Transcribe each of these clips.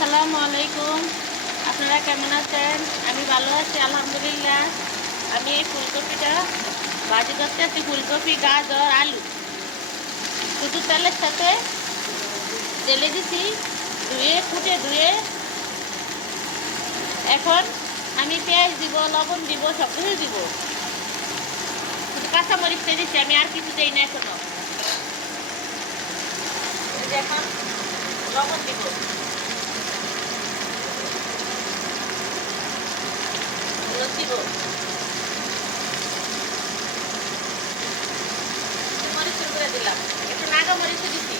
আসসালামু আলাইকুম। আপনারা কেমন আছেন? আমি ভালো আছি আলহামদুলিল্লাহ। আমি এই ফুলকপিটা ভাজি করতে আছি। ফুলকপি, গাজর, আলু শুধু তেলের সাথে ঢেলে দিছি, ধুয়ে এখন আমি পেঁয়াজ দিব, লবণ দিব, সব কিছু দিব। শুধু কাঁচামরিচটা দিচ্ছি, আমি আর কিছু দেই না এখনো। এখন লবণ দিব, হলুদ দিব, মরিচের করে দিলাম, একটু নাগা মরিচ দিচ্ছি।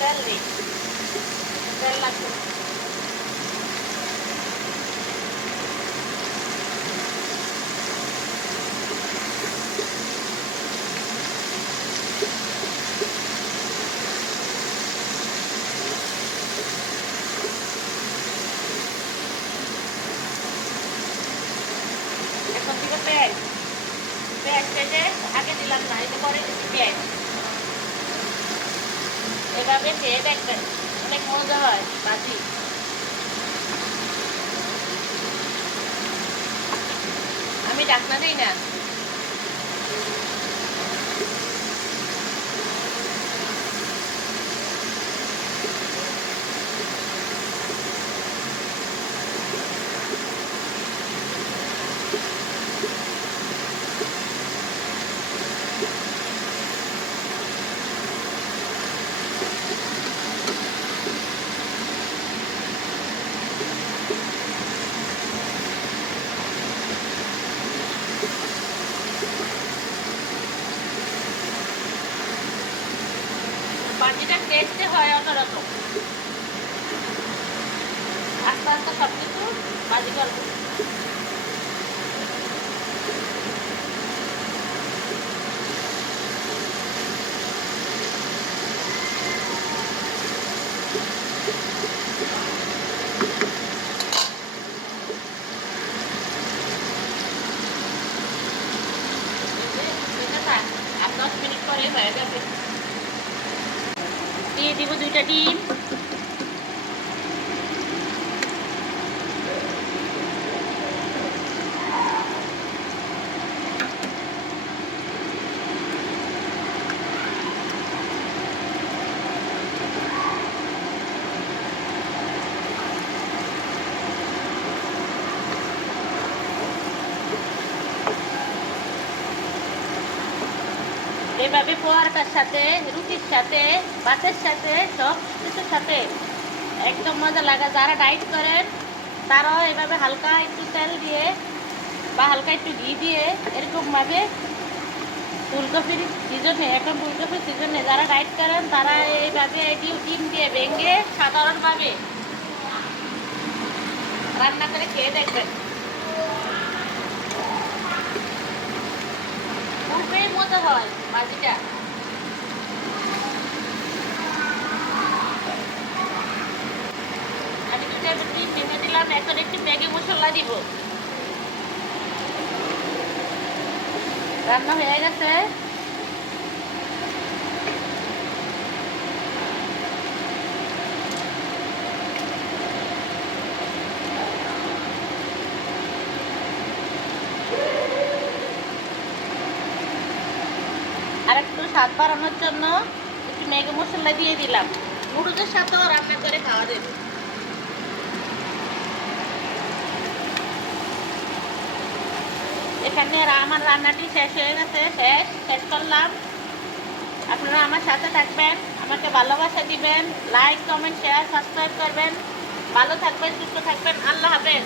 তেল দিই, তেল লাগবে। এখন থেকে পেঁয়াজটা যে আগে দিলাম না, এটা পরে দিচ্ছি পেঁয়াজ। এভাবে খেয়ে দেখবেন, অনেক মজা হয় ভাজি। আমি ঢাকনা দিই না। ভাজিটা টেস্টে হয় অন্যরকম। আস্তে আস্তে সব কিছু ভাজি করবো। আর 10 মিনিট পরে হয়ে যাবে। দিয়ে দিব 2টা ডিম। এভাবে পোয়ারটার সাথে, রুটির সাথে, ভাতের সাথে, সব কিছুর সাথে একদম মজা লাগা। যারা ডায়েট করেন তারাও এভাবে হালকা একটু তেল দিয়ে বা হালকা একটু ঘি দিয়ে এরকমভাবে ফুলকপির সিজনে, এখন ফুলকপির সিজনে যারা ডায়েট করেন তারা এইভাবে ডিম দিয়ে ভেঙে সাধারণভাবে রান্না করে খেয়ে দেখবেন। খুবই মজা হয় ভাজিটা। আমি 2টা ডিম ভেঙে দিলাম। এখন একটু ম্যাগি মশলা দিব। রান্না হয়ে গেছে। আর একটু স্বাদ বাড়ানোর জন্য একটু ম্যাগি মশলা দিয়ে দিলাম। নুডলসের সাথেও রান্না করে খাওয়া যাবে। এখানে আমার রান্নাটি শেষ হয়ে গেছে। শেষ করলাম। আপনারা আমার সাথে থাকবেন, আমাকে ভালোবাসা দিবেন, লাইক, কমেন্ট, শেয়ার, সাবস্ক্রাইব করবেন। ভালো থাকবেন, সুস্থ থাকবেন। আল্লাহ হাফেজ।